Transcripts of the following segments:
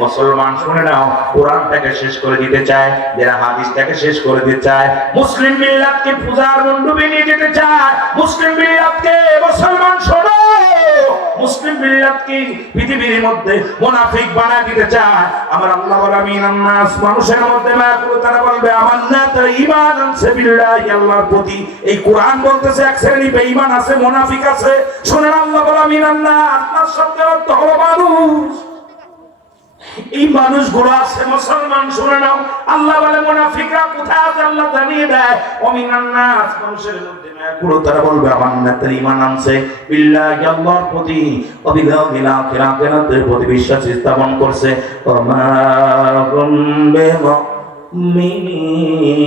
মুসলমান শুনে নাও, কোরআনটাকে শেষ করে দিতে চায়, যারা হাদিসটাকে শেষ করে দিতে চায়, মুসলিম মিল্লাতকে পূজার মণ্ডপে নিয়ে যেতে চায়, মুসলিম মিল্লাতকে, মুসলমান শোনো, মুসলিম মিল্লাতকে পৃথিবীর মধ্যে মুনাফিক বানায় দিতে চায়। আমার আল্লাহ বলে মিনান নাস, মানুষের মধ্যে মা করে তারা বলবে আমান্না, তারা ঈমান আনছে বিল্লাহি, আল্লাহর প্রতি। এই কোরআন বলতেছে এক শ্রেণী বেঈমান আছে, মুনাফিক আছে। শুনেন আল্লাহ বলে মিনান নাস, আপনার শব্দের অর্থ হলো মানুষ। এই মানুষগুলো আছে মুসলমান, শুনে নাও। আল্লাহ বলে মুনাফিকরা কোথায় আছে আল্লাহ জানিয়ে দেয়। ওমিনান নাস, মানুষের মধ্যে মায়াকুল, তারা বলবে আমান্না, তারা ঈমান আনছে বিল্লাহি, আল্লাহর প্রতি, ওয়া বিল আখিরাতি, আখিরাতের প্রতি বিশ্বাস স্থাপন করছে। ওয়া মা হুম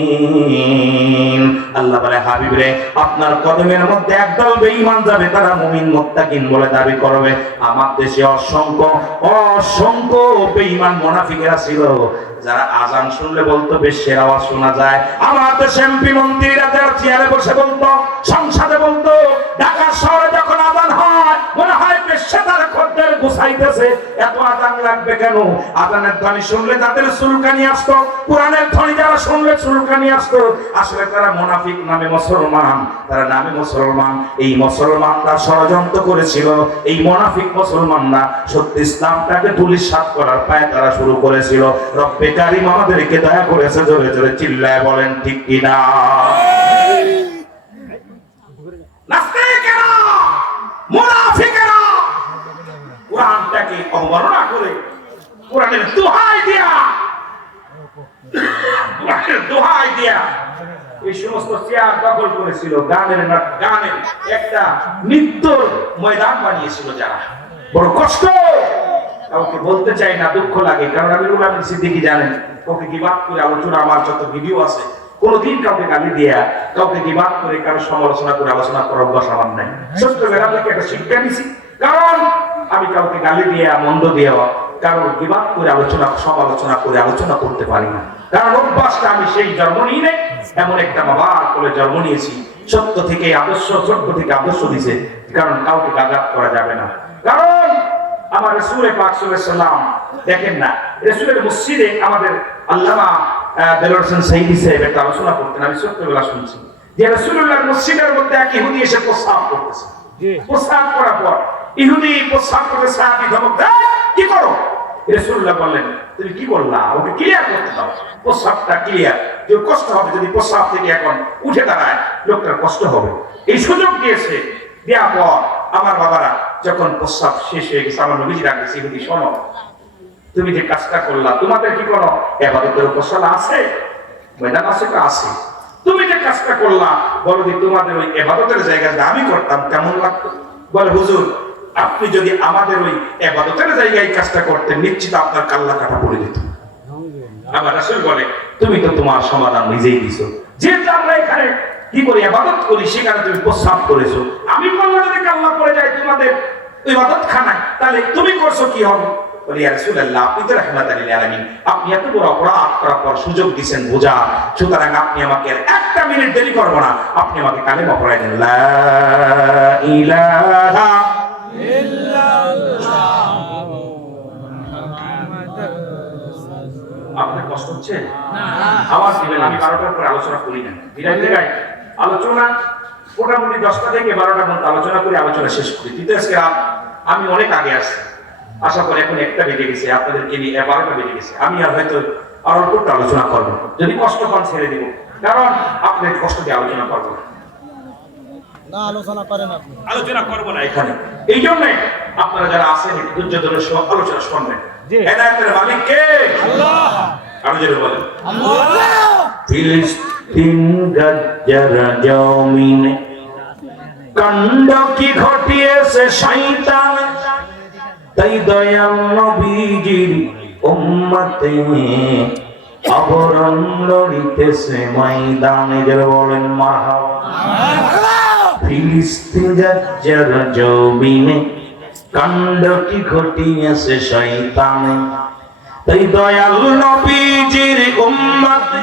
বিমুমিনিন, আল্লাহ বলে হাবিব রে, আপনার কদমের মধ্যে একদল বেঈমান যাবে, তারা মুমিন মুত্তাকিন বলে দাবি করবে। আমার দেশে অসংখ্য অসংখ্য বেঈমান মুনাফিকরা ছিল, যারা আজান শুনলে বলতো বেশের আওয়াজ শোনা যায়। আমার দেশে এমপি মন্ত্রীরা যারা চেয়ারে বসে বলতো, সংসদে বলতো, ঢাকা শহরে যখন আজান হয় মনে হয় বেশে তারা খদ্দের গুছাইতেছে, এত আজান লাগবে কেন? আজানের ধ্বনি শুনলে তাদের চুলকানি আসতো, কোরআনের ধ্বনি যারা শুনলে চুলকানি আসতো। আসলে তারা মুনাফিক নামে মুসলমান, তারা নামে মুসলমান। এই মুসলমানরা ষড়যন্ত্র করেছিল, এই মুনাফিক মুসলমানরা সত্যি ইসলামটাকে ধূলিসাৎ করার পায় তারা শুরু করেছিল। রব্বে কারীম আমাদেরকে দয়া করেছে, জোরে জোরে চিল্লায় বলেন ঠিক কিনা? নাস্তিকেরা, মুনাফিকেরা কোরআনটাকে অবমাননা করে, কোরআনের দোহাই দিয়া এই সমস্ত চেয়ার দখল করেছিল, গানের একটা নৃত্যর ময়দান বানিয়েছিল। যারা বড় কষ্ট, কাউকে বলতে চাই না, দুঃখ লাগে, কারণ আমিরুল আমিন সিদ্দিকী জানেন, কাউকে গিবাত করে আলোচনা, আমার যত ভিডিও আছে, কোনদিন কাউকে গালি দিয়া, কাউকে গিবাত করে, কারো সমালোচনা করে আলোচনা করার অভ্যাস আমার নাই। ছোট্টবেলা থেকে একটা শিক্ষা নিছি, কারণ আমি কাউকে গালি দিয়া, মন্দ দেওয়া, কারণ গিবাত করে আলোচনা, সমালোচনা করে আলোচনা করতে পারি না, কারণ অভ্যাসটা আমি সেই জন্ম নিই নাই, এমন একটা বাবার কোলে জন্ম নিয়েছি। সত্য থেকে আদর্শ, সত্য থেকে আদর্শ দিছে, কারণ কাউকে আঘাত করা যাবে না। কারণ আমার রাসূল পাক সাল্লাল্লাহু আলাইহি ওয়াসাল্লাম দেখেন না, রাসূলের মসজিদে আমাদের আল্লামা দেলোয়ার হোসেন সাইদি সাহেব একটা আলোচনা করতেন, আমি ছোট্টবেলা শুনছি যে রাসূলুল্লাহর মসজিদের মধ্যে এক ইহুদি এসে প্রস্রাব করতেছে। প্রস্রাব করার পর ইহুদি প্রস্রাব করতে সাহাবী ধমক দেয়, কি করো? রাসূলুল্লাহ বললেন, তুমি কি করলা? ওকে ক্লিয়ার করতে দাও, প্রস্রাবটা ক্লিয়ার, যে কষ্ট হবে যদি প্রস্রাব থেকে এখন উঠে দাঁড়ায়, লোকটার কষ্ট হবে। এই সুযোগ দিয়েছে, দেওয়ার পর আমার বাবারা যখন প্রস্রাব শেষ হয়ে গেছে, আমার নবীজি ডাকতেছে, ইহুদি শোনো, তুমি যে কাজটা করলা, তোমাদের কি কোনো ইবাদতের উপসনা আছে? ময়দান আছে? আছে। তুমি যে কাজটা করলা, বলো যে তোমাদের ওই ইবাদতের জায়গাটা আমি করতাম কেমন লাগতো? বলে হুজুর, আপনি যদি আমাদের ওই ইবাদতের জায়গায় কাজটা করতেন, নিশ্চিত আপনার কাল্লা কাটা পড়ে যেত। আবার রাসূল বলে, তুমি তো তোমার সমাধান নিজেই দিছো, যেহেতু আমরা এখানে কি করি, ইবাদত করি, সেখানে তুমি প্রস্রাব করেছো, আমি বললাম যদি কাল্লা পড়ে যায় তোমাদের ইবাদত খানায়, তাহলে তুমি করছো কি হবে? বলি ইয়া রাসূলুল্লাহ, আপনি তো রাহমাতাল লিল আলামিন, আপনি এত বড় অপরাধ করার পর সুযোগ দিয়েছেন বোঝা, সুতরাং আপনি আমাকে একটা মিনিট দেরি করবো না, আপনি আমাকে কালেমা পড়াই দেন, লা ইলাহা ইল্লাল্লাহ। আপনার কষ্ট হচ্ছে না? আওয়াজ দিবেন, আমি 12টার পর আলোচনা করি না, বিরাট জায়গায় আলোচনা মোটামুটি 10টা থেকে 12টা পর্যন্ত আলোচনা করে আলোচনা শেষ করি। কিন্তু আজকে আমি অনেক আগে আসছি, আশা করি এখন 1টা বেজে গেছে, আপনাদেরকে নিয়ে 12টা বেজে গেছে, আমি আর হয়তো আর অল্প আলোচনা করবো, যদি কষ্ট পান ছেড়ে দিব, কারণ আপনাদের কষ্ট দিয়ে আলোচনা করবো না, আলোচনা করবো না এখানে। এই জন্য আপনারা যারা আছেন একটু ধৈর্য ধরে আলোচনা শুনবেন। হেদায়েতের মালিক কে? আল্লাহ। আমি যেটা বলেন, আল্লাহ। ফিলিস্তিন গাজ্জার জমিনে কাণ্ড কি ঘটিয়েছে শয়তান, তাই দয়াল নবীজির উম্মতে আবরণ লড়িতেছে ময়দানে, যারা বলেন মারহাবা। ফিলিস্তিন গাজ্জার জমিনে কাণ্ড কি ঘটিয়েছে শয়তানে, তাই দয়াল নবীজির উম্মতে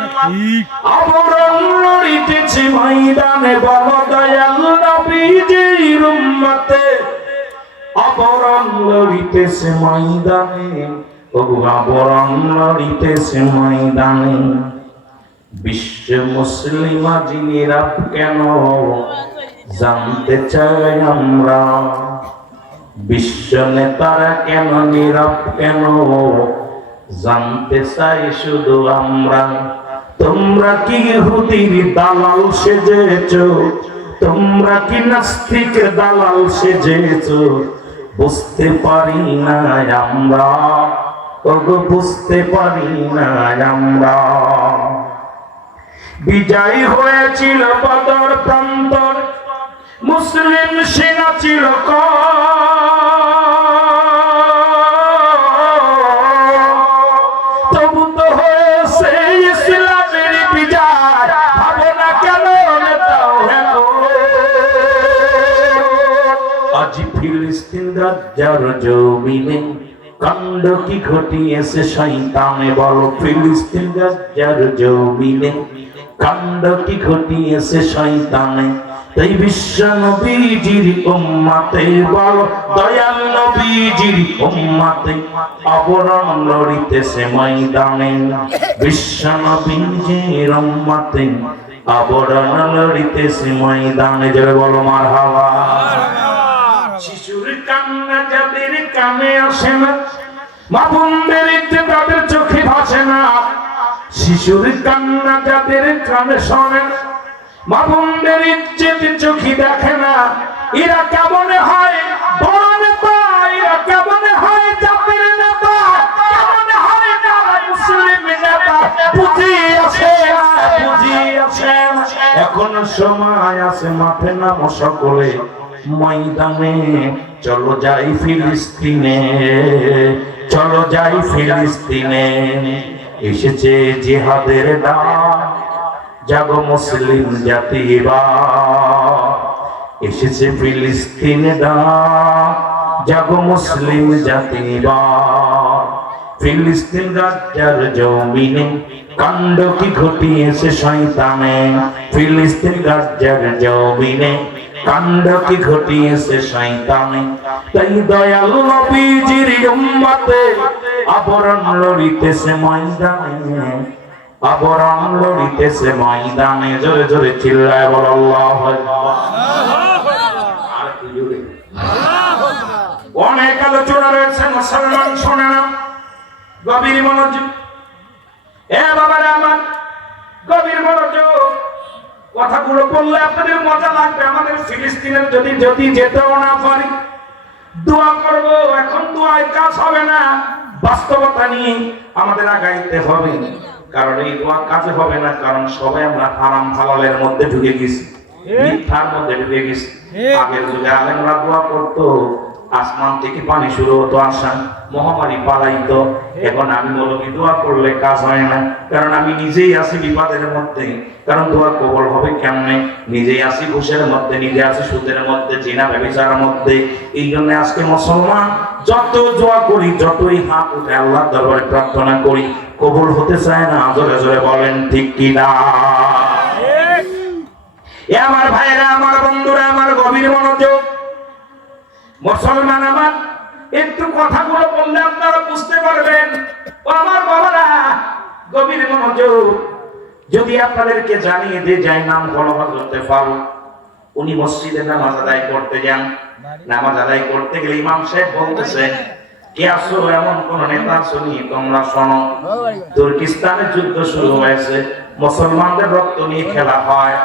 আবরণ লড়িতেছে ময়দানে, বলো দয়াল নবীজির উম্মতে আবরণ লড়িতেছে ময়দানে, আবরণ লড়িতেছে ময়দানে, বিশ্ব মুসলিম আজ নীরব কেন জানতে চাই আমরা। বিশ্ব নেতারা কেন নীরব কেন জানতে চাই শুধু আমরা। তোমরা কি ইহুদির দালাল সেজেছ, তোমরা কি নাস্তিকের দালাল সেজেছ, বুঝতে পারি না আমরা, ওগো বুঝতে পারি না আমরা। বিজয় হয়েছিল বদর প্রান্তর, মুসলিম সেনা ছিল তবু তো হয়েছে ইসলামের বিজয়, ভাবো না কেন নেতাও আজ ফিলিস্তিন গাজ্জার জমিনে কাণ্ড কি ঘটিয়েছে শয়তানে, বলো ফিলিস্তিন গাজ্জার জমিনে কাণ্ড কি ঘটিয়েছে শয়তানে। তাই বিশ্ব নবীজির উম্মতে বলো দয়াল নবীজির উম্মতে আবরণ লড়িতেছে ময়দানে, বিশ্ব নবীজির উম্মতে আবরণ লড়িতেছে ময়দানে। জোরে বলো মারহাবা। শিশুর কান্না যাদের কানে আসে না, মা বোনদের তাদের চোখে ভাসে না। শিশুর কান্না যাদের কানে শোনে, মা বোনদের ইজ্জত চোখে দেখে না। এরা কেমন হয় বড় নেতা, এরা কেমন হয় জাতির নেতা, কেমন হয় যারা মুসলিম নেতা, বুঝি আসে না, বুঝি আসে না। এখন সময় আছে, মাঠে নামো সকলে ময়দানে, চলো যাই ফিলিস্তিনে, চলো যাই ফিলিস্তিনে। এসেছে জিহাদের ডাক, জাগো মুসলিম জাতি এবার, এসেছে ফিলিস্তিনে ডাক, জাগো মুসলিম জাতি এবার। ফিলিস্তিন গাজ্জার জমিনে কাণ্ড কি ঘটিয়েছে শয়তানে, ফিলিস্তিন গাজ্জার জমিনে কাণ্ড কি ঘটিয়েছে শয়তানে। তাই দয়াল নবীজির উম্মতে আবরণ লড়িতেছে ময়দানে, আবরণ লড়িতেছে ময়দানে। জোরে জোরে চিল্লায় বলো আল্লাহু আকবার। আর কি জোরে। অনেক আলোচনা রয়েছে মুসলমান, শোনে না, গভীর মনোযোগ। এ বাবারা আমার গভীর মনোযোগ, কথাগুলো বললে আপনাদের মজা লাগবে। আমাদের ফিলিস্তিনের যদি যেতেও না পারি, দোয়া করব। এখন দোয়ায় কাজ হবে না, বাস্তবতা নিয়ে আমাদের আগাইতে হবে। কারণ এই দোয়া কাজে হবে না, কারণ সবাই আমরা হারাম হালালের মধ্যে ঢুকে গেছি, মিথ্যার মধ্যে ঢুকে গেছি। আগের যুগে আলেমরা দোয়া করতো, আসমান থেকে পানি শুরু হতো আসা, মহামারী পালাইতো। এখন আমি বলো কি দোয়া করলে কাজ হয় না, কারণ আমি নিজেই আছি বিপদের মধ্যে। কারণ দোয়া কবল হবে কেমনে, নিজেই আছি ঘুষের মধ্যে, নিজে আছি সুদের মধ্যে, জিনা ব্যভিচারের মধ্যে। এই জন্য আজকে মুসলমান যত দোয়া করি, যতই হাত উঠে আল্লাহর দরবারে প্রার্থনা করি, কবুল হতে চায় না। জোরে জোরে বলেন ঠিক কিনা। এ আমার ভাইরা, আমার বন্ধুরা, আমার গভীর মনোযোগ। মুসলমান আমার একটু কথাগুলো বললে আপনারা বুঝতে পারবেন। ও আমার বাবারা, গভীর মনোযোগ। যদি আপনাদেরকে জানিয়ে দিয়ে যায়, নাম হলো হযরত ফারুক। উনি মসজিদে নামাজ আদায় করতে যান। নামাজ আদায় করতে গেলে ইমাম সাহেব বলতেছে, কে আসো এমন কোন নেতা শুনি তোমরা শোনো, তুর্কিস্তানের যুদ্ধ শুরু হয়েছে, মুসলমানদের রক্ত নিয়ে খেলা হয়।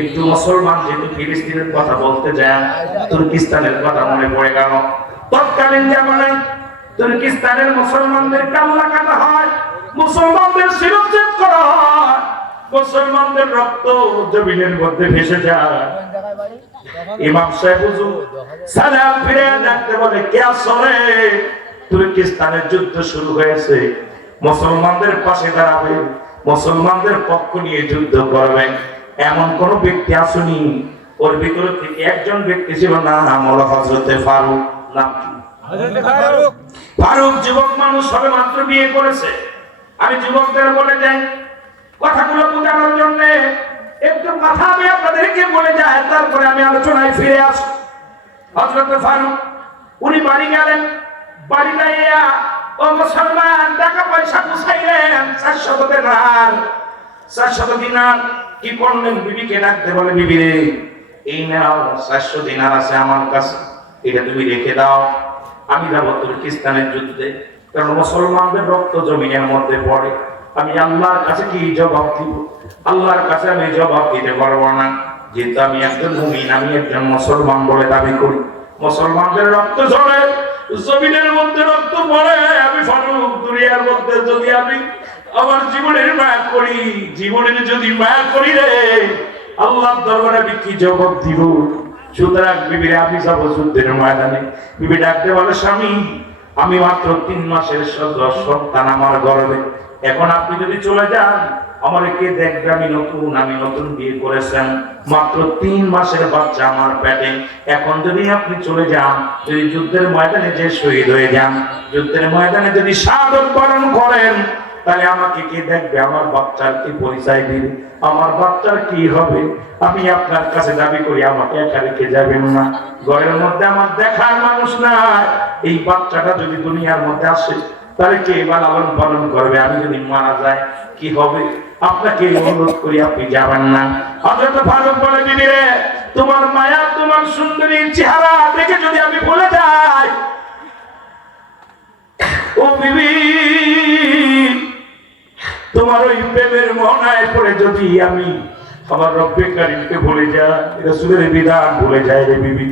একটু মুসলমান যেহেতু ফিলিস্তিনের কথা বলতে যান, তুর্কিস্তানের কথা মনে পড়ে গেল। তৎকালীন জামানায় তুর্কিস্তানের মুসলমানদের কান্না কাটা হয়, মুসলমানদের শিরচ্ছেদ করা হয়, মুসলমানদের রক্ত জমিনের মধ্যে ভেসে যায়। ইমাম সাহেব হুজুর সালাম ফিরে ডাকতে বলে, কে আসলে? তুর্কিস্তানের যুদ্ধ শুরু হয়েছে, মুসলমানদের পাশে দাঁড়াবে, মুসলমানদের পক্ষ নিয়ে যুদ্ধ করবে, এমন কোন ব্যক্তি আসেনি? ওর ভিতরে থেকে একজন ব্যক্তি ছিল, নাম হলো হযরত ফারুক। নাম কি? ফারুক যুবক মানুষ, সবে মাত্র বিয়ে করেছে। আমি যুবকদের বলে যাই, কথাগুলো বোঝানোর জন্য একটু কথা আমি আপনাদেরকে বলে যাই, তারপরে আমি আলোচনায় ফিরে আসি। হযরত ফারুক উনি বাড়ি গেলেন, বাড়ি যাইয়া ও মুসলমান, টাকা পয়সা গুছাইলেন 400 দিনার, 400 দিনার কি করলেন? বিবিকে ডাকতে বলে, বিবি রে, এই নাও 400 দিনার আছে আমার কাছে, এটা তুমি রেখে দাও, আমি যাবো তুর্কিস্তানের যুদ্ধে, কারণ মুসলমানদের রক্ত জমিনের মধ্যে পড়ে, আমি আল্লাহর কাছে কি জবাব দিব? আল্লাহর কাছে আমি জবাব দিতে পারবো না, যেহেতু আমি একজন মুমিন, আমি একজন মুসলমান বলে দাবি করি। মুসলমানদের রক্ত ঝরে, জমিনের মধ্যে রক্ত পড়ে, আমি ফারুক দুনিয়ার মধ্যে যদি আমি আমার জীবনের মায়া করি, জীবনের যদি মায়া করি রে, আল্লাহর দরবারে আমি কি জবাব দিব? সুতরাং বিবিরে আমি যাবো যুদ্ধের ময়দানে। বিবি ডাকতে বলে, স্বামী, আমি মাত্র 3 মাসের সন্তান আমার গর্ভে, এখন আপনি যদি চলে যান আমার কে দেখবে? আমি নতুন বিয়ে করেছেন, মাত্র 3 মাসের বাচ্চা আমার পেটে, এখন যদি আপনি চলে যান, যদি যুদ্ধের ময়দানে যে শহীদ হয়ে যান, যুদ্ধের ময়দানে যদি শাহাদাত বরণ করেন, তাহলে আমাকে কে দেখবে? আমার বাচ্চার কি পরিচয় দিবে? আমার বাচ্চার কি হবে? আমি আপনার কাছে দাবি করি, আমাকে একা রেখে যাবেন না। ঘরের মধ্যে আমার দেখার মানুষ নাই, এই বাচ্চাটা যদি দুনিয়ার মধ্যে আসে তাহলে কে বা লালন পালন করবে? আমি যদি মারা যাই কি হবে? আপনাকে অনুরোধ করি আপনি যাবেন না। হযরত ফারুক বলে, বিবি রে, তোমার মায়া, তোমার সুন্দরী চেহারা দেখে যদি আমি ভুলে যাই, ও বিবি, তোমার ওই প্রেমের মনায় পড়ে যদি আমি আমার রব্বে কারীমকে ভুলে যাই, রাসূলের বিধান ভুলে যাই রে বিবি,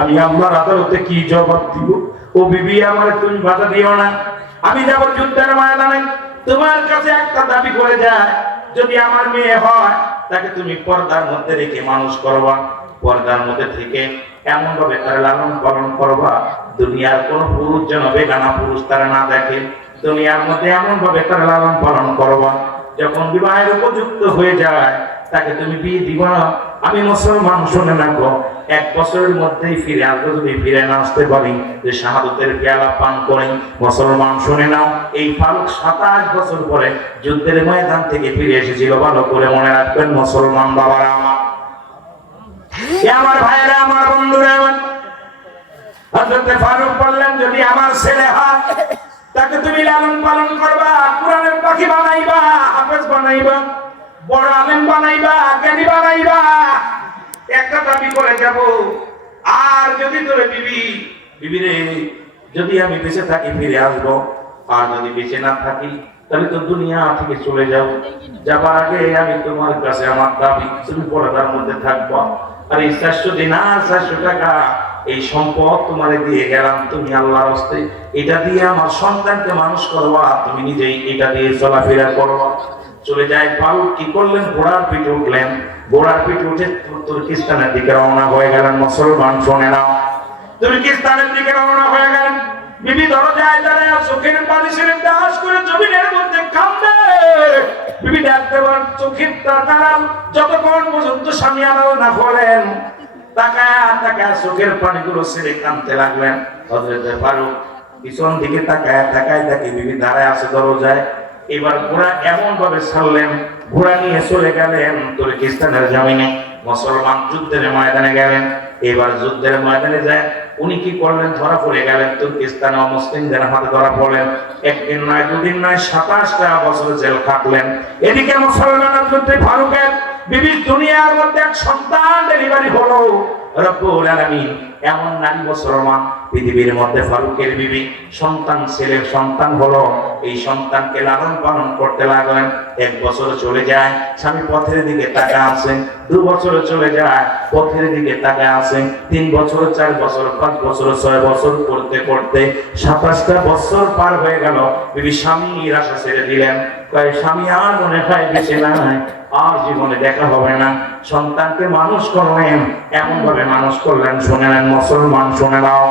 আমি আল্লাহর আদালতে কি জবাব দিব? ও বিবি, আমার তুমি বাধা দিও না, আমি যাব যুদ্ধের ময়দানে। তোমার কাছে একটা দাবি করে যায়, যদি আমার মেয়ে হয় তাকে তুমি পর্দার মধ্যে রেখে মানুষ করবা, পর্দার মধ্যে থেকে এমন ভাবে তার লালন পালন করবা, দুনিয়ার কোন পুরুষ যেন বেগানা পুরুষ তারা না দেখে, দুনিয়ার মধ্যে এমন ভাবে তার লালন পালন করবা, যখন বিবাহের উপযুক্ত হয়ে যায় তাকে তুমি বিয়ে দিবা। আমি মুসলমান, শুনে রাখো, 1 বছরের মধ্যেই ফিরে আসবো, যদি ফিরে না আসতে পারি যে শাহাদাতের পেয়ালা পান করেন। মুসলমান শুনে নাও, এই ফারুক 27 বছর পরে যুদ্ধের ময়দান থেকে ফিরে এসেছিল, ভালো করে মনে রাখবেন মুসলমান বাবারা আমার, আমার ভাইরা, আমার বন্ধুরা আমার। হযরত ফারুক বললেন, যদি আমার ছেলে হয় তাকে তুমি লালন পালন করবা, কোরআনের পাখি বানাইবা, হাফেজ বানাইবা, বড় আলেম বানাইবা, জ্ঞানী বানাইবা, একটা দাবি করে যাব। আর যদি তোরে বিবি রে, যদি আমি বেঁচে থাকি ফিরে আসবো, আর যদি বেঁচে না থাকি তাহলে তো দুনিয়া থেকে চলে যাও, যাবার আগে আমি তোমার কাছে আমার দাবি, তুমি পর্দার মধ্যে থাকবা, আর এই 400 দিনার 400 টাকা এই সম্পদ তোমারে দিয়ে গেলাম, তুমি আল্লাহর রাস্তায় এটা দিয়ে আমার সন্তানকে মানুষ করবা, তুমি নিজেই এটা দিয়ে চলাফেরা করবা। চলে যায়। ফারুক কি করলেন? ঘোড়ার পিঠে উঠলেন, ঘোড়ার পিঠে উঠে তুর্কিস্তানের দিকে রওনা হয়ে গেলেন। মুসলমান শুনে নাও, তুর্কিস্তানের দিকে রওনা হয়ে গেলেন। বিবি দরজায় দাঁড়ায় চোখের পানি ছেড়ে দাস করে জমিনের মধ্যে কাঁদে। বিবি ডাকতে বলেন, চোখের তারা যতক্ষণ পর্যন্ত স্বামী আলো না করেন, তাকায়া তাকায়া চোখের পানিগুলো ছেড়ে কাঁদতে লাগলেন। হযরত ফারুক পিছন দিকে তাকায় তাকায় দেখে বিবি দাঁড়ায় আছে দরজায়। এবার ঘোড়া এমন ভাবে ছাড়লেন, ঘোড়া নিয়ে চলে গেলেন তুর্কিস্তানের জমিনে। মুসলমান যুদ্ধের ময়দানে গেলেন। এবার যুদ্ধের ময়দানে যায় উনি কি করলেন? ধরা পড়ে গেলেন। তুর্কিস্তানে মুসলিমদের হাতে ধরা পড়লেন। একদিন নয়, দুদিন নয়, 27টা বছর জেল খাটলেন। এদিকে মুসলমানের যুদ্ধে ফারুকের বিবি দুনিয়ার মধ্যে এক সন্তান ডেলিভারি হলো। রব্বুল আলামিন এমন নারী মুসলমান পৃথিবীর মধ্যে ফারুকের বিবি সন্তান, ছেলের সন্তান হলো। এই সন্তানকে লালন পালন করতে লাগলেন। 1 বছর চলে যায়, স্বামী পথের দিকে তাকা আছে। 2 বছর চলে যায়, পথের দিকে তাকা আছে। 3 বছর, 4 বছর, 5 বছর, 6 বছর করতে করতে 27টা বছর পার হয়ে গেল। বিবি স্বামীর আশা ছেড়ে দিলেন। কয়, স্বামী আর মনে হয় বেঁচে নাই, আর জীবনে দেখা হবে না। সন্তানকে মানুষ করলেন, এমন ভাবে মানুষ করলেন, শুনে নেন মুসলমান, শুনে নাও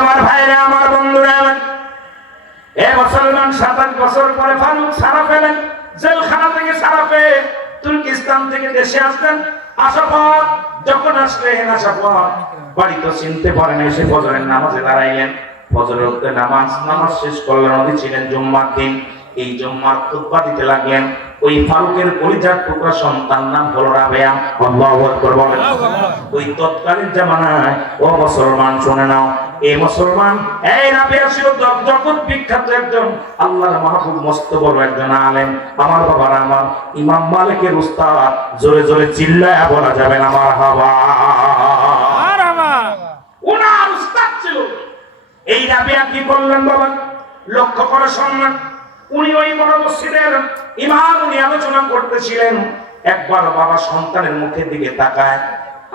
আমার ভাইরা, আমার বন্ধুরা, এ মুসলমান 27 বছর পরে ফারুক ছাড়া পেলেন। জেলখানা থেকে ছাড়া পেয়ে তুর্কিস্তান থেকে দেশে আসলেন। আসার পর যখন আসলেন, আসার পর বাড়ি তো চিনতে পারেন, এসে ফজরের নামাজে দাঁড়াইলেন। ফজরের নামাজ শেষ করলেন। ওই ছিলেন জুম্মার দিন। এই জুম্মার খুতবা দিতে লাগলেন। ওই ফারুকের কলিজার টুকরা সন্তান নাম হলো রাবেয়া। আল্লাহু আকবার বলেন। ওই তৎকালীন জামানায় ও মুসলমান শুনে নাও, এই মুসলমান এই রাবিয়া ছিল জগৎ বিখ্যাত একজন আল্লাহর মাহবুব মস্ত বড় একজন আলেম। আমার বাবারা আমার ইমাম মালিকের উস্তাদ, জোরে জোরে চিল্লায়া বলা যাবে না মারহাবা। ওনার উস্তাদ ছিল। এই রাবিয়া কি করলেন বাবা লক্ষ্য করে শুনলেন। উনি ওই বড় মসজিদের ইমাম, উনি আলোচনা করতেছিলেন। একবার বাবা সন্তানের মুখের দিকে তাকায়,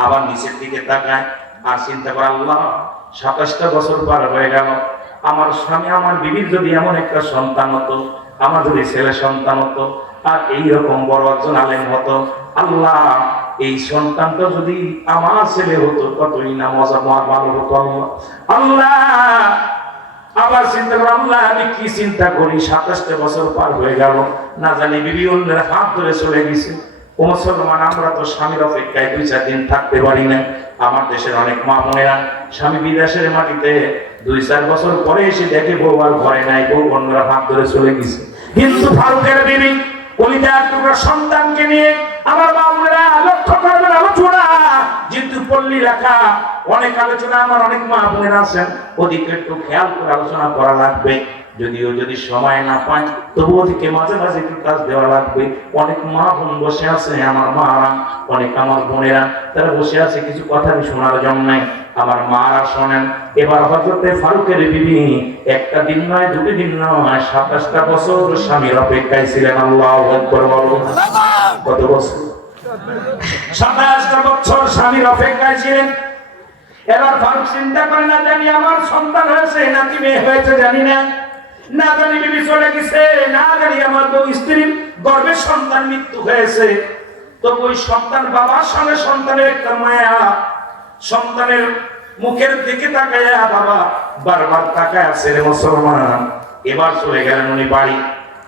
আবার নিচের দিকে তাকায়, আর চিন্তা করে আল্লাহ 27টা বছর পার হয়ে গেল, আমার স্বামী আমার বিবির যদি এমন একটা সন্তান হতো, আমার যদি ছেলে সন্তান হতো, আর এইরকম বড় একজন আলেম হতো, আল্লাহ এই সন্তানটা যদি আমার ছেলে হতো কতই না মজা ভালো হতো। আল্লাহ আবার চিন্তা করে আল্লাহ আমি কি চিন্তা করি, 27টা বছর পার হয়ে গেল, না জানি বিবি অন্যের হাত ধরে চলে গেছে। ও মুসলমান, আমরা তো স্বামীর অপেক্ষায় 2-4 দিন থাকতে পারি না। আমার দেশের অনেক মা বোনেরা স্বামী বিদেশের মাটিতে 2-4 বছর পরে এসে দেখে বউ আর ঘরে নাই, বউ অন্যরা হাত ধরে চলে গেছে। কিন্তু ফারুকের বিবি কলিজার টুকরা সন্তানকে নিয়ে আমার মা বোনেরা লক্ষ্য করবেন আলোচনা যেহেতু পল্লী লেখা, অনেক আলোচনা আমার অনেক মা বোনেরা আছেন, ওদিকে একটু খেয়াল করে আলোচনা করা লাগবে। যদিও যদি সময় না পায় তবু ওদিকে মাঝে মাঝে একটু কাজ দেওয়া লাগবে। অনেক মা বোন বসে আছে, আমার মারা, অনেক আমার বোনেরা তারা বসে আছে কিছু কথা শোনার জন্য। আমার মারা শোনেন, এবার হযরতে ফারুকের বিবি একটা দিন নয় 2 দিন নয় 27টা বছর স্বামীর অপেক্ষায় ছিলেন। আল্লাহু আকবার বলো। কত বছর? 27টা বছর স্বামীর অপেক্ষায় ছিলেন। এবার ফারুক চিন্তা করে না জানি আমার সন্তান হয়েছে নাকি মেয়ে হয়েছে জানি না, না জানি বিবি চলে গেছে, না জানি আমার বউ স্ত্রীর গর্ভে সন্তান মৃত্যু হয়েছে, তো ওই সন্তান বাবার সঙ্গে সন্তানের একটা মায়া, সন্তানের মুখের দিকে তাকায় বাবা বারবার তাকায় আছে রে মুসলমান। এবার চলে গেলেন উনি বাড়ি,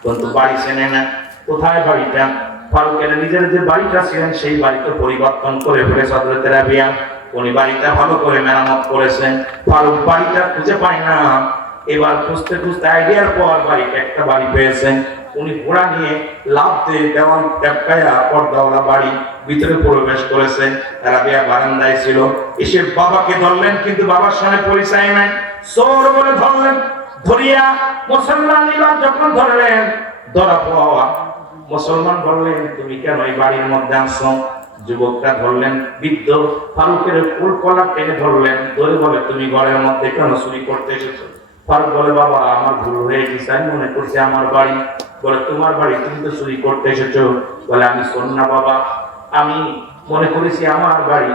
কিন্তু বাড়ি চেনে না। কোথায় বাড়িটা? ফারুকের নিজের যে বাড়িটা ছিলেন সেই বাড়িতে পরিবর্তন করে ফেলেছে হযরত রাবিয়া। উনি বাড়িটা ভালো করে মেরামত করেছেন। ফারুক বাড়িটা খুঁজে পায় না। এবার খুঁজতে খুঁজতে আইডিয়ার পর বাড়িতে একটা বাড়ি পেয়েছেন। উনি ঘোড়া নিয়ে লাফ দিয়ে দেওয়াল টপকায়া পর্দাওয়ালা বাড়ি ভিতরে প্রবেশ করেছেন। রাবিয়া বারান্দায় ছিল, এসে বাবাকে ধরলেন, কিন্তু বাবার সঙ্গে পরিচয় নাই, চোর বলে ধরলেন। ধরিয়া মুসলমান এবার যখন ধরলেন, ধরা পাওয়া মুসলমান বললেন তুমি কেন এই বাড়ির মধ্যে আসছো? যুবকটা ধরলেন, বৃদ্ধ ফারুকের ফুল কলার টেনে ধরলেন, ধরে বলে তুমি ঘরের মধ্যে কেন চুরি করতে এসেছো? ফারুক বলে বাবা আমার ভুল হয়ে গেছে, আমি মনে করছি আমার বাড়ি। বলে তোমার বাড়ি, তুমি তো চুরি করতে এসেছো। বলে আমি শোন না বাবা, আমি মনে করেছি আমার বাড়ি।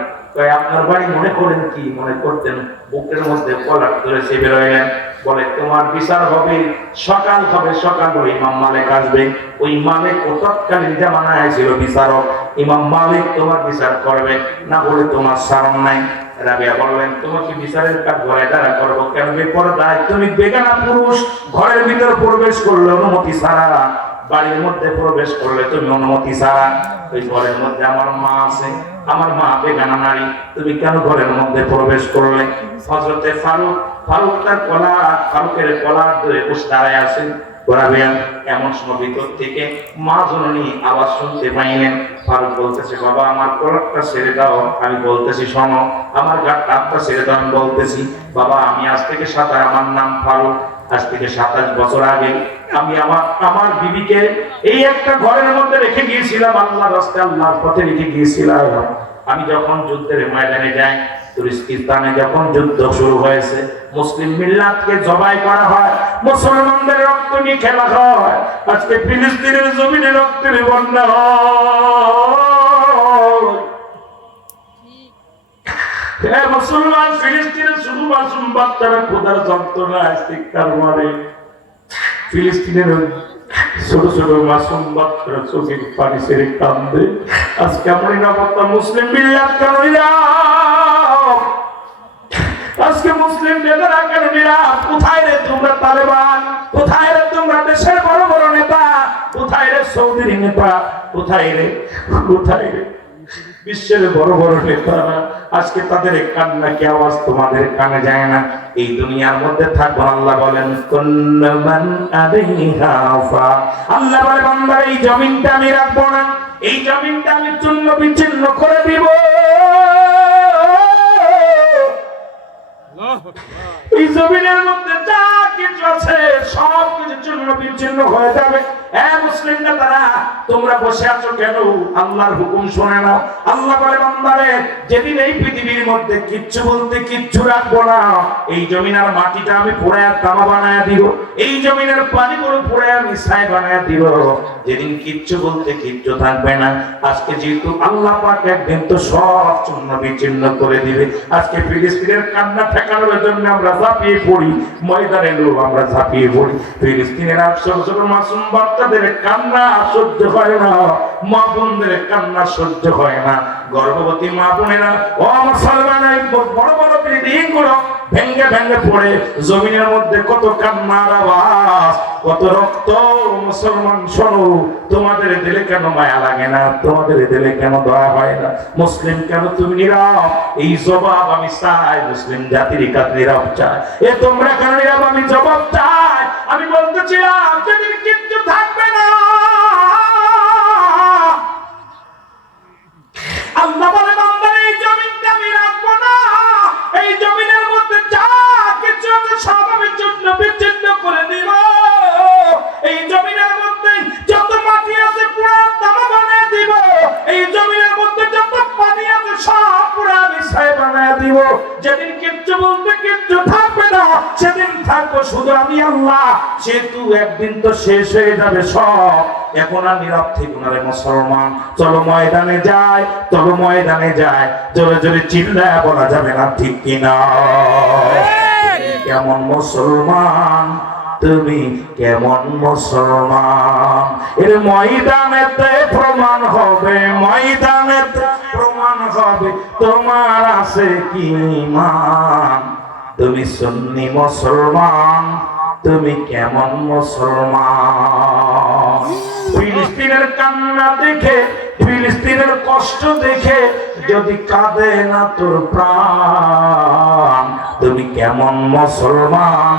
আপনার বাড়ি মনে করেন কি? মনে করতেন। বুকের মধ্যে কলার ধরে সে বেরোলেন। বলে তোমার বিচার হবে, সকাল হবে, সকাল হলে ইমাম মালিক আসবে। ওই মালিক ও তৎকালীন জামানায় ছিল বিচারক, ইমাম মালিক তোমার বিচার করবে, না বলে তোমার সারণ নাই। রাবিয়া বললেন তোমাকে বিচারের কাজ ঘরে দ্বারা করবো কেন? বেপরদায় তুমি বেগানা পুরুষ, ঘরের ভিতর প্রবেশ করলে অনুমতি ছাড়া, বাড়ির মধ্যে প্রবেশ করলে তুমি অনুমতি ছাড়া। ওই ঘরের মধ্যে আমার মা আছে, আমার মা বেগানা নারী, তুমি কেন ঘরের মধ্যে প্রবেশ করলে? হযরতে ফারুক তার ফারুকের কলার ধরে বসে দাঁড়ায় আছেন। রাবিয়া এমন সময় ভিতর থেকে মা জননী আওয়াজ শুনতে পাইলেন। ফারুক বলতেছে বাবা আমার কলারটা ছেড়ে দাও। আমি বলতেছি শোনো, আমার গাটটা ছেড়ে দাও। আমি বলতেছি বাবা আমি আজ থেকে আমার নাম ফারুক, আজ থেকে 27 বছর আগে আমি আমার বিবিকে এই একটা ঘরের মধ্যে রেখে গিয়েছিলাম, আল্লাহর রাস্তায় আল্লাহর পথে রেখে গিয়েছিলাম। আমি যখন যুদ্ধের ময়দানে যাই, তুর্কিস্তানে যখন যুদ্ধ শুরু হয়েছে, মুসলিম মিল্লাতকে জবাই করা হয়, মুসলমানদের রক্ত নিয়ে খেলা হয়। আজকে ফিলিস্তিনের জমিনে রক্তের বন্যা হয়। মুসলমান ফিলিস্তিনের শুধু মাসুম বাচ্চারা খোদার যন্ত্রণায় চিৎকার মারে। ফিলিস্তিনের ছোট ছোট মাসুম বাচ্চারা চোখের পানি ছেড়ে কান্দে। আজকে আমরা নিরাপত্তা মুসলিম মিল্লাত কেন নীরব? আজকে মুসলিম নেতারা কেন নীরব? কোথায় রে তোমরা তালেবান? কোথায় রে তোমরা দেশের বড় বড় নেতা? কোথায় রে সৌদির নেতা? কোথায় রে বিশ্বের বড় বড় নেতারা? আজকে তাদের কান্না কি আওয়াজ তোমাদের কানে যায় না? এই দুনিয়ার মধ্যে থাকবো। আল্লাহ বলেন কুল্লু মান আলাইহা ফান। আল্লাহ বলে বান্দা এই জমিনটা আমি রাখবো না, এই জমিনটা আমি চূর্ণ বিচ্ছিন্ন করে দিব। এই জমিনের মধ্যে যা কিছু আছে সব কিছু চূর্ণ বিচ্ছিন্ন হয়ে যাবে। মুসলিমরা তারা তোমরা বসে আছো কেন? আল্লাহর হুকুম শুনে নাও। আল্লাহ বলে বান্দারে, যেদিন এই পৃথিবীর মধ্যে কিচ্ছু বলতে কিচ্ছু রাখবো না, এই জমিনের মাটিটা আমি পোড়ায় তামা বানায় দিব, এই জমিনের পানিগুলো পোড়ায় আমি ছাই বানায় দিব, যেদিন কিচ্ছু বলতে কিচ্ছু থাকবে না। আজকে যেহেতু আল্লাহ পাক একদিন তো সব চূর্ণ বিচ্ছিন্ন করে দিবে। আজকে ফিলিস্তিনের কান্না ঠেকানোর জন্য আমরা ঝাঁপিয়ে পড়ি, ময়দানে লোক আমরা ঝাঁপিয়ে পড়ি। ফিলিস্তিনের ছোট ছোট মাসুম বাচ্চাদের কান্না সহ্য হয় না, মা বোনদের কান্না সহ্য হয় না, গর্ভবতী মা বোনেরা ও মুসলমানের বড় বড় বিল্ডিং গুলো ভেঙ্গে ভেঙ্গে পড়ে জমিনের মধ্যে কত কান্নার আওয়াজ, কত রক্ত। মুসলমান শোনো, তোমাদের দিলে কেন মায়া লাগে না? তোমাদের দিলে কেন দয়া হয় না? মুসলিম কেন তুমি নীরব? এই জবাব আমি চাই, মুসলিম জাতির কাছে নীরব চাই। তোমরা কেন নীরব? আমি জবাব চাই। আমি বলতেছিলাম যেদিন কিচ্ছু থাকবে না, আল্লাহ বলে বান্দারে, এই জমিনটা আমি রাখবো না, এই জমিনের মধ্যে যা কিছু আছে সব আমি চূর্ণ বিচ্ছিন্ন করে দিব। এই জমিনের মধ্যে যত মাটি আছে পুরো তামা বানিয়ে দিব, এই জমিনের মধ্যে যত পানি আছে সব পুরো আমি ছাই বানিয়ে দিব। যেদিন কিচ্ছু বলতে কিচ্ছু থাকবে না, সেদিন থাকবো শুধু আমি আল্লাহ। সেহেতু একদিন তো শেষ হয়ে যাবে সব। এখন আর নীরব থেকো না রে মুসলমান, চলো ময়দানে যাই, চলো ময়দানে যাই। জোরে জোরে চিল্লায় বলা যাবে না, ঠিক কিনা? কেমন মুসলমান তুমি, কেমন মুসলমান? এর ময়দানেতে প্রমাণ হবে, ময়দানেতে প্রমাণ হবে তোমার আছে কি ঈমান। তুমি সুন্নি মুসলমান, তুমি কেমন মুসলমান? ফিলিস্তিনের কান্না দেখে, ফিলিস্তিনের কষ্ট দেখে যদি কাঁদে না তোর প্রাণ, তুমি কেমন মুসলমান?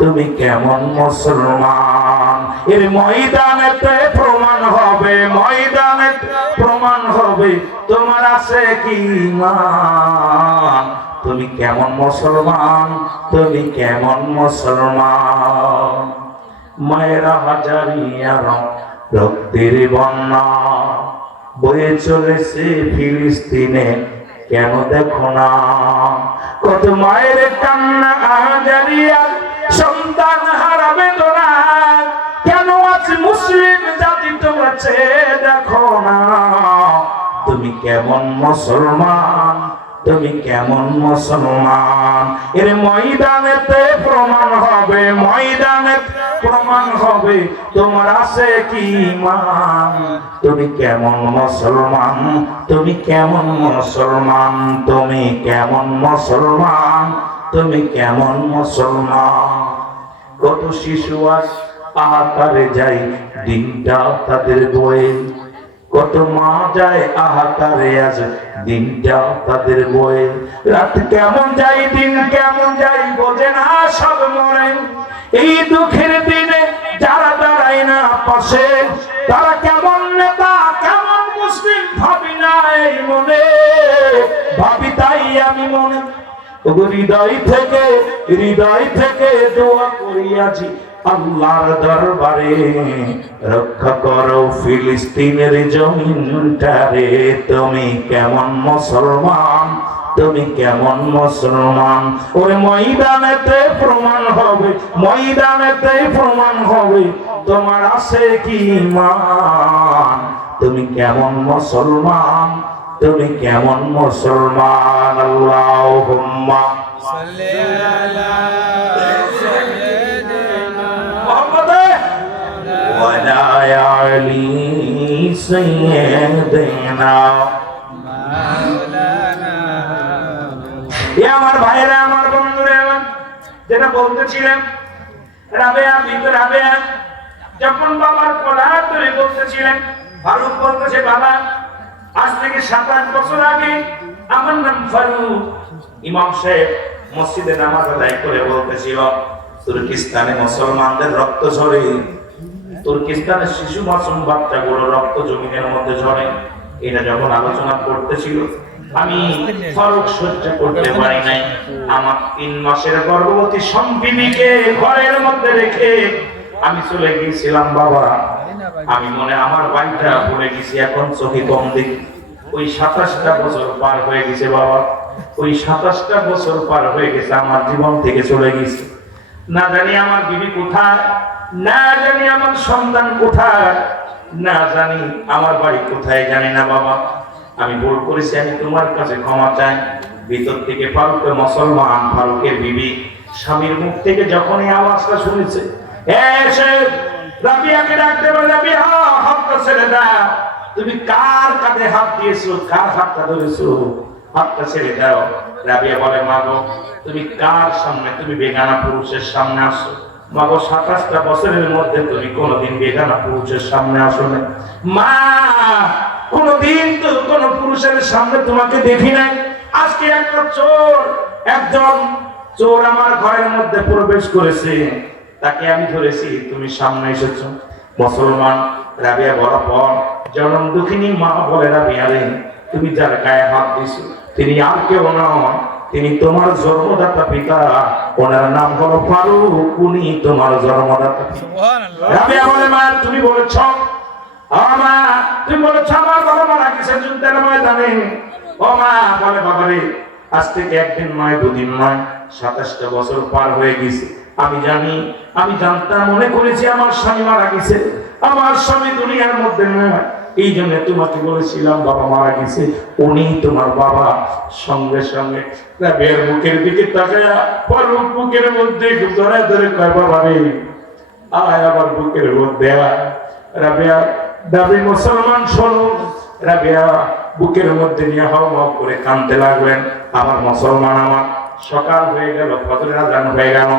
তুমি কেমন মুসলমান? এর ময়দানেতে প্রমাণ হবে, ময়দানেতে প্রমাণ হবে তোমার আছে কি ঈমান। তুমি কেমন মুসলমান? তুমি কেমন মুসলমান? মায়েরা হাজারিয়ার রক্তের বন্যা বয়ে চলেছে ফিলিস্তিনে, কেন দেখো না? কত মায়ের কান্না হাজারিয়া, সন্তান হারা বেদনা, কেন আছে মুসলিম জাতি তোমরা চেয়ে দেখো না? তুমি কেমন মুসলমান? তুমি কেমন মুসলমান? এর ময়দানেতে প্রমাণ হবে, ময়দানেতে প্রমাণ হবে তোমার আছে কি ঈমান। তুমি কেমন মুসলমান? তুমি কেমন মুসলমান? তুমি কেমন মুসলমান? তুমি কেমন মুসলমান? কত শিশু আজ আহাকারে যায়, দিনটা তাদের বয়ে, কত মা যায় আহাকারে আজ, দিনটা তাদের বয়ে। রাত কেমন যায়, দিন কেমন যায়, বোঝে না সব মরে। এই দুঃখের দিনে যারা দাঁড়ায় না পাশে, তারা কেমন নেতা, কেমন মুসলিম ভাবি না এই মনে। ভাবি তাই আমি মনে, হৃদয় থেকে দোয়া করিয়াছি আল্লাহর দরবারে, রক্ষা করো ফিলিস্তিনের জমিনটারে। তুমি কেমন মুসলমান? তুমি কেমন মুসলমান? ওরে ময়দানেতে প্রমাণ হবে, ময়দানেতে প্রমাণ হবে তোমার আছে কি ঈমান। তুমি কেমন মুসলমান? তুমি কেমন মুসলমান? আল্লাহুম্মা সাল্লি আলা ওয়ালা আলি সাইয়্যিদিনা মাওলানা। আমার ভাইরা, আমার বন্ধুরা, যেটা বলতেছিলেন, রাবেয়া ভিতরে রাবেয়া যখন বাবার কোলার ধরে বলতেছিলেন, ফারুক বলতেছে, বাবা আজ থেকে 7-8 বছর আগে আমার নাম ফারুক। ইমাম সাহেব মসজিদে নামাজ আদায় করে বলতেছিল, তুর্কিস্তানে মুসলমানদের রক্ত ঝরে, তুর্কিস্তানের শিশু মাসুম বাচ্চাগুলো রক্ত জমিনের মধ্যে ঝরে। এটা যখন আলোচনা করতেছিল, আমি ফরক সহ্য করতে পারি নাই। আমার 3 মাসের গর্ভবতী সম্বিবিকে ঘরের মধ্যে রেখে আমি চলে গিয়েছিলাম বাবা। আমি মনে আমার বাড়িটা ভুলে গেছি, এখন চোখে কম দেখি। ওই 27টা বছর পার হয়ে গেছে বাবা, ওই 27টা বছর পার হয়ে গেছে, আমার জীবন থেকে চলে গেছে। না জানি আমার বিবি কোথায়, না জানি আমার সন্তান কোথায়, না জানি আমার বাড়ি কোথায়, জানি না বাবা। আমি ভুল করেছি, আমি তোমার কাছে ক্ষমা চাই। ভিতর থেকে ফারুকের মুসলমান, ফারুকের বিবি স্বামীর মুখ থেকে যখন এই আওয়াজটা শুনেছে, এসে রাবিয়াকে ডাকতে বলে, রাবিয়া হাতটা ছেড়ে দাও। তুমি কার কাঁধে হাত দিয়েছো, কার হাতটা ধরেছো, হাতটা ছেড়ে দাও। রাবিয়া বলে, মা গো তুমি কার সামনে, তুমি বেগানা পুরুষের সামনে আসো। মা গো 27টা বছরের মধ্যে তুমি কোনোদিন বেগানা পুরুষের সামনে আসো না। মা কোনদিন তো কোন পুরুষের সামনে তোমাকে দেখি নাই। আজকে একটা চোর, একজন চোর আমার ঘরের মধ্যে প্রবেশ করেছে, তাকে আমি ধরেছি, তুমি সামনে এসেছো। মুসলমান রাবিয়া বলার পর জনম দুঃখিনী মা বলে, রাবিয়া রে তুমি যার গায়ে হাত দিছো তিনি আর কেউ নন, তিনি তোমার জন্মদাতা পিতা, ওনার নাম হলো ফারুক, উনি তোমার জন্মদাতা পিতা। রাবিয়া বলে, মা তুমি বলেছ, মা তুমি বলেছ আমার বাবা মারা গেছে যুদ্ধের ময়দানে। ও মা বলে, বাবা রে আজ থেকে একদিন নয়, দুদিন নয়, 27টা বছর পার হয়ে গেছে। আমি জানি, আমি জানতাম, মনে করেছি আমার স্বামী মারা গেছে, আমার স্বামী দুনিয়ার মধ্যে নয়, এই জন্য তোমাকে বলেছিলাম বাবা মারা গেছে, উনি তোমার বাবা। সঙ্গে সঙ্গে রাবিয়ার বুকের দিকে তাকায়া ফারুক বুকের মধ্যে ধরে ধরে কয়, বাবা রে আয় আমার বুকের মধ্যে আয়। রাবিয়া দাবি মুসলমান শোনো। রাবিয়া বুকের মধ্যে নিয়ে হাও হাও করে কাঁদতে লাগলেন। আমার মুসলমান, আমার সকাল হয়ে গেল, ফজরের আযান হয়ে গেল।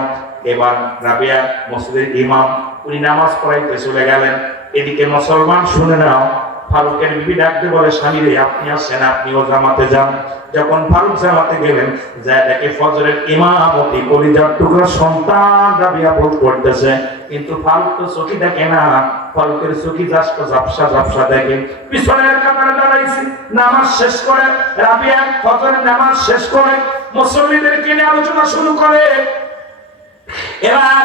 এবার রাবিয়া মসজিদের ইমাম, উনি নামাজ পড়াইতে চলে গেলেন। এদিকে মুসলমান শুনে নাও, ফারুকের বিবি ডাকতে বলে, স্বামী রে আপনি আসছেন, আপনিও জামাতে যান। যখন ফারুক জামাতে গেলেন, যা দেখে ফজরের ইমামতি কলিজার টুকরা সন্তান রাবিয়া বোধ করতেছে, কিন্তু ফারুক তো চোখে দেখে না। ফারুকের চোখে জাস্ট ঝাপসা ঝাপসা দেখে। পিছনের কাতারে দাঁড়াইছে, নামাজ শেষ করে রাবিয়া ফজরের নামাজ শেষ করে মুসল্লিদেরকে নিয়ে আলোচনা শুরু করে। এবার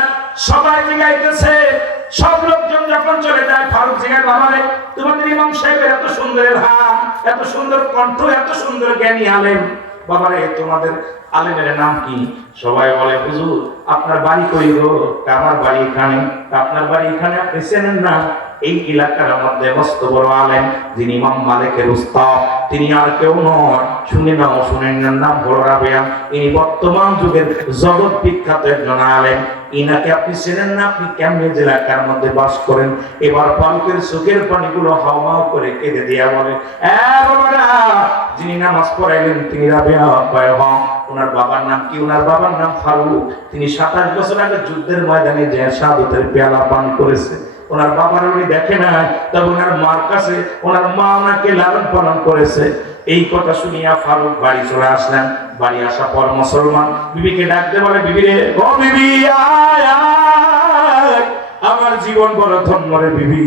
সবাই জিগাইতেছে, সব লোকজন যখন চলে যায় ফারুক জিগায়, বাবা রে তোমাদের ইমাম সাহেবের এত সুন্দরের হাত, এত সুন্দর কণ্ঠ, এত সুন্দর জ্ঞানী আলেম, বাবা রে তোমাদের আলেমের নাম কি? সবাই বলে, হুজুর আপনার বাড়ি কই গো? আমার বাড়ি এখানে। আপনার বাড়ি এখানে, আপনি চেনেন না? এই এলাকার মধ্যে মস্ত বড় আলেম যিনি ইমাম মালিকের উস্তাদ, তিনি আর কেউ নয়, শুনে নাও, শুনেন নাম হলো রাবিয়া। ইনি বর্তমান যুগের জগৎ বিখ্যাত একজন আলেম। ইনাকে আপনি চেনেন না? আপনি কেমনে এলাকার মধ্যে বাস করেন? এবার ফারুকের চোখের পানিগুলো হাওমাও করে কেঁদে দিয়া বলে, বাবারা যিনি নামাজ পড়াইলেন তিনি রাবিয়া। ওনার বাবার নাম কি? ওনার বাবার নাম ফারুক। তিনি 27 বছর আগে যুদ্ধের ময়দানে যে শাহাদাতের পেয়ালা পান করেছে। ওনার বাবার উনি দেখে না, তবে ওনার মার কাছে ওনার মা ওনাকে লালন পালন করেছে। এই কথা শুনিয়া ফারুক বাড়ি চলে আসলেন। বাড়ি আসা পর মুসলমান বিবিকে ডাকতে বলে, বিবি রে, ও বিবি আয় আয়, আমার জীবন বড় ধন্য রে বিবি,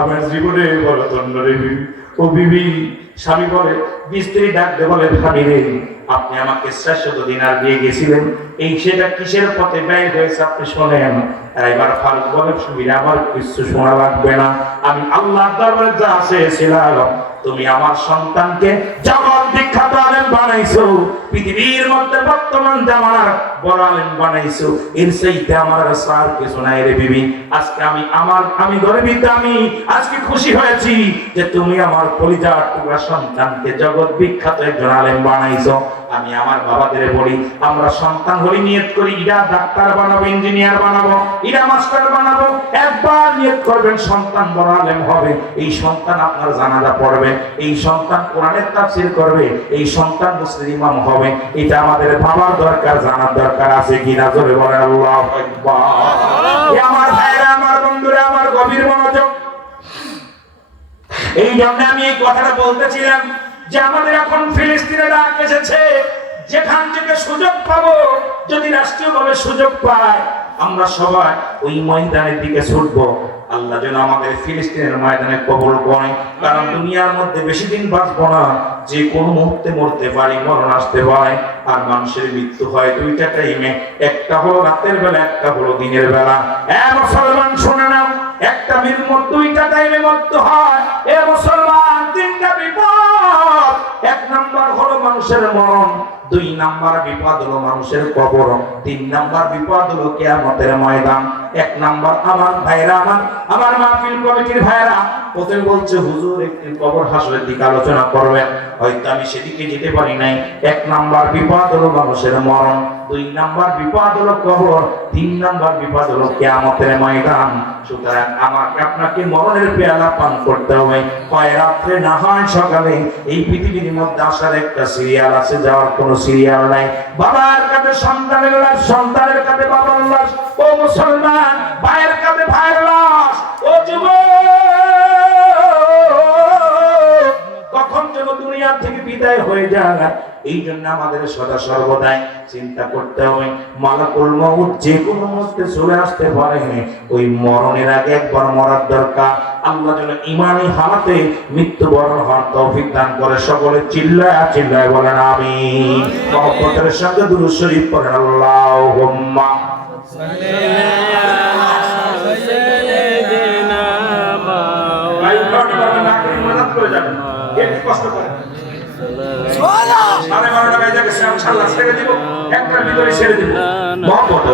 আমার জীবনে বড় ধন্য রে বিবি। ও বিবি, স্বামী বলে, স্ত্রী ডাকতে বলে, স্বামী রে আপনি আমাকে 600 দিনার দিয়ে গেছিলেন, এই সেটা কিসের পথে ব্যয় হয়েছে আপনি শোনেন। এবার ফারুক বলে, স্বামী আমার কিছু শোনা লাগবে না, আমি আল্লাহর দরবারে যা চেয়েছিলাম, তুমি আমার সন্তানকে জগৎ বিখ্যাত আলেম বানাইছো, পৃথিবীর মধ্যে বর্তমান জামানার বড় আলেম বানাইছো, এর চাইতে আমার আর কিছু নাই রে বিবি। আজকে আমি গর্বিত, আমি আজকে খুশি হয়েছি যে তুমি আমার কলিজার টুকরা সন্তানকে জগৎ বিখ্যাত একজন আলেম বানাইছো। আমি আমার বাবাদের বলি, আমরা সন্তান হলে নিয়ত করি ইরা ডাক্তার বানাবো, ইঞ্জিনিয়ার বানাবো, ইরা মাস্টার বানাবো। একবার নিয়ত করবেন সন্তান বড় আলেম হবে, এই সন্তান আপনার জানাজা পড়বে, এই সন্তান কোরআনের তাফসীর করবে, এই সন্তান মুসলিম ইমাম হবে। এটা আমাদের ভাবার দরকার, জানার দরকার আছে কিনা, জোরে বলেন আল্লাহু আকবার। আমার ভাইরা, আমার বন্ধুরা, আমার গভীর মনোযোগ। এই জন্য আমি এই কথাটা বলতেছিলাম যে আমাদের এখন ফিলিস্তিনে ডাক এসেছে, যেখান থেকে সুযোগ পাবো, যদি রাষ্ট্রীয়ভাবে সুযোগ পায় আমরা সবাই ওই ময়দানের দিকে ছুটবো। আল্লাহ যেন আমাদের ফিলিস্তিনের ময়দানে কবুল করে, কারণ দুনিয়ার মধ্যে বেশি দিন বাঁচবো না, যে কোনো মুহূর্তে মরতে পারি, মরণ আসতে পারে। আর মানুষের মৃত্যু হয় দুইটা টাইমে, একটা হলো রাতের বেলা, একটা হলো দিনের বেলা। মুসলমান শুনে নাও, একটা মৃত্যু দুইটা টাইমে মৃত্যু হয়। মুসলমান, তিনটা বিপদ। এক নাম্বার হলো মানুষের মরণ, দুই নাম্বার বিপদ হলো মানুষের কবর, তিন নাম্বার বিপদ হলো কিয়ামতের ময়দান। এক নাম্বার আমার ভাইরা, আমার মাহফিল কমিটির ভাইরা প্রথমে বলছে হুজুর একটু কবর হাসরের দিকে আলোচনা করবেন, হয়তো আমি সেদিকে যেতে পারি নাই। এক নাম্বার বিপদ হলো মানুষের মরণ, দুই নাম্বার বিপদ হলো কবর, তিন নাম্বার বিপদ হলো কিয়ামতের ময়দান। সুতরাং আমাকে আপনাকে মরণের পেয়ালা পান করতে হবে, হয় রাত্রে না হয় সকালে। এই পৃথিবীর মধ্যে আসার একটা সিরিয়াল আছে, যাওয়ার কোনো সিরিয়াল নাই। বাবার কাছে সন্তানের লাশ, সন্তানের কাছে বাবার লাশ। ও মুসলমান, ভাইয়ের কাছে ভাইয়ের লাশ। ও যুবক, কখন যেন দুনিয়া থেকে বিদায় হয়ে যায়, এই জন্য আমাদের সদা সর্বদাই চিন্তা করতে হবে মালাকুল মউত যে কোনো মুহূর্তে চলে আসতে পারে। ওই মরণের আগে একবার মরার দরকার। আল্লাহ যেন ঈমানি হালাতে মৃত্যুবরণ হওয়ার তৌফিক দান করে। সকলে চিল্লায় চিল্লায় বলেন আমিন। মহব্বতের সঙ্গে দুরূদ শরীফ পড়েন আল্লাহুম্মা কষ্ট করে 12:30 বাজে গেছে, ইনশাআল্লাহ ছেড়ে দিব, একটার ভিতরে ছেড়ে দিব। মহব্বত